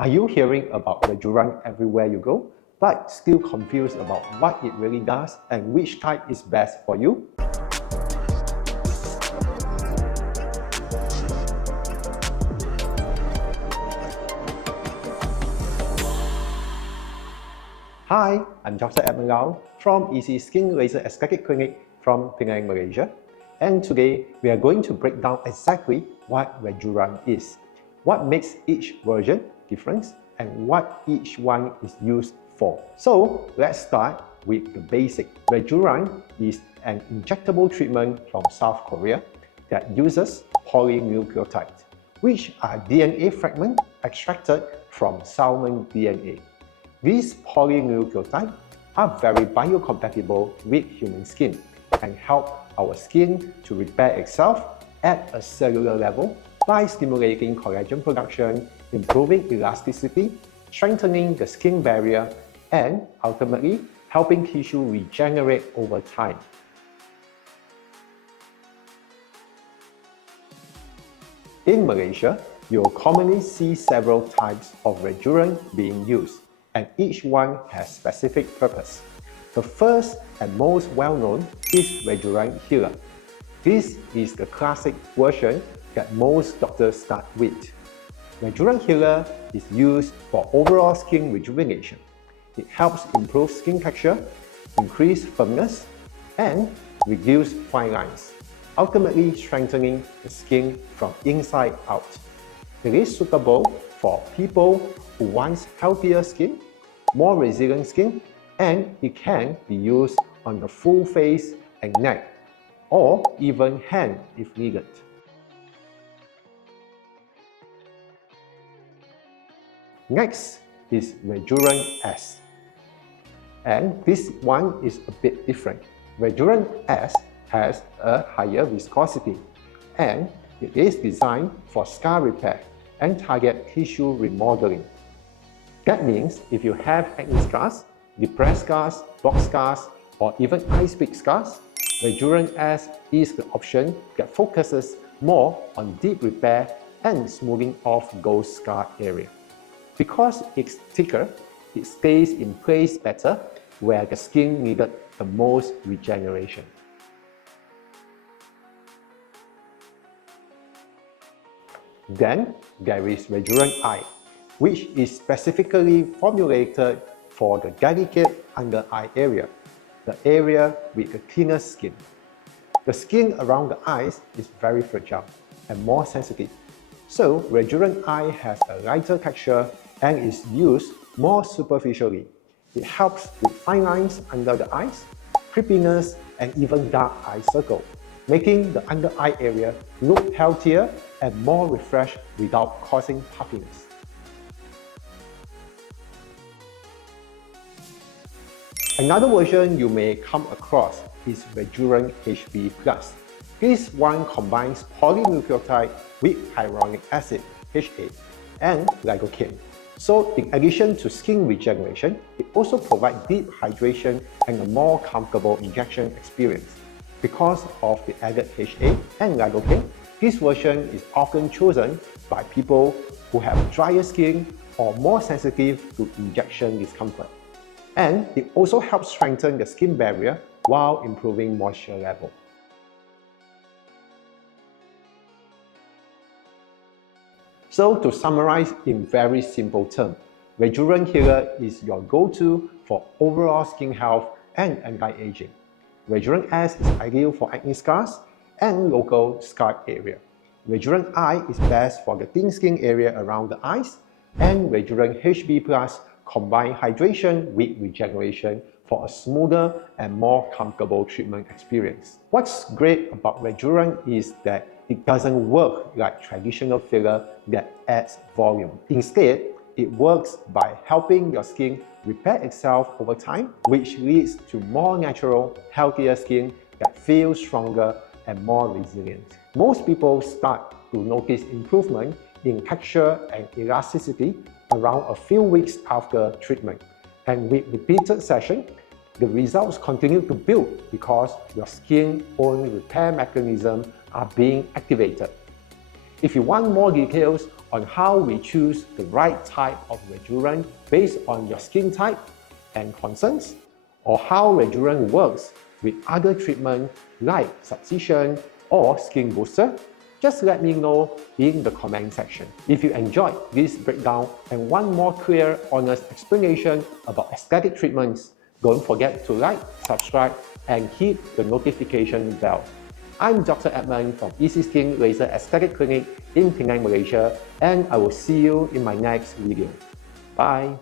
Are you hearing about Rejuran everywhere you go, but still confused about what it really does and which type is best for you? Hi, I'm Dr. Edmond from EC Skin Laser Aesthetic Clinic from Penang, Malaysia. And today we are going to break down exactly what Rejuran is, what makes each version different, and what each one is used for. So let's start with the basic. Rejuran is an injectable treatment from South Korea that uses polynucleotides, which are DNA fragments extracted from salmon DNA. These polynucleotides are very biocompatible with human skin and help our skin to repair itself at a cellular level by stimulating collagen production, improving elasticity, strengthening the skin barrier, and ultimately helping tissue regenerate over time. In Malaysia, you'll commonly see several types of Rejuran being used, and each one has specific purpose. The first and most well-known is Rejuran Healer. This is the classic version that most doctors start with. Rejuran Healer is used for overall skin rejuvenation. It helps improve skin texture, increase firmness, and reduce fine lines, ultimately strengthening the skin from inside out. It is suitable for people who want healthier skin, more resilient skin, and it can be used on the full face and neck, or even hand if needed. Next is Rejuran S, and this one is a bit different. Rejuran S has a higher viscosity, and it is designed for scar repair and target tissue remodeling. That means if you have acne scars, depressed scars, box scars, or even ice pick scars, Rejuran S is the option that focuses more on deep repair and smoothing off those scar area. Because it's thicker, it stays in place better where the skin needed the most regeneration. Then there is Rejuran I, which is specifically formulated for the delicate under eye area, the area with the thinnest skin. The skin around the eyes is very fragile and more sensitive, so Rejuran I has a lighter texture and is used more superficially. It helps with fine lines under the eyes, creepiness, and even dark eye circle, making the under eye area look healthier and more refreshed without causing puffiness. Another version you may come across is Rejuran HB+. This one combines polynucleotide with hyaluronic acid, HA, and lidocaine. So in addition to skin regeneration, it also provides deep hydration and a more comfortable injection experience. Because of the added HA and lidocaine, this version is often chosen by people who have drier skin or more sensitive to injection discomfort. And it also helps strengthen the skin barrier while improving moisture level. So to summarize in very simple terms, Rejuran Healer is your go-to for overall skin health and anti-aging. Rejuran S is ideal for acne scars and local scar area. Rejuran I is best for the thin skin area around the eyes, and Rejuran HB+ combine hydration with regeneration for a smoother and more comfortable treatment experience. What's great about Rejuran is that it doesn't work like traditional filler that adds volume. Instead, it works by helping your skin repair itself over time, which leads to more natural, healthier skin that feels stronger and more resilient. Most people start to notice improvement in texture and elasticity around a few weeks after treatment. And with repeated sessions, the results continue to build because your skin's own repair mechanisms are being activated. If you want more details on how we choose the right type of Rejuran based on your skin type and concerns, or how Rejuran works with other treatments like substitution or skin booster, just let me know in the comment section. If you enjoyed this breakdown and want more clear, honest explanation about aesthetic treatments, don't forget to like, subscribe, and hit the notification bell. I'm Dr. Edmond from EC Skin Laser Aesthetic Clinic in Penang, Malaysia, and I will see you in my next video. Bye!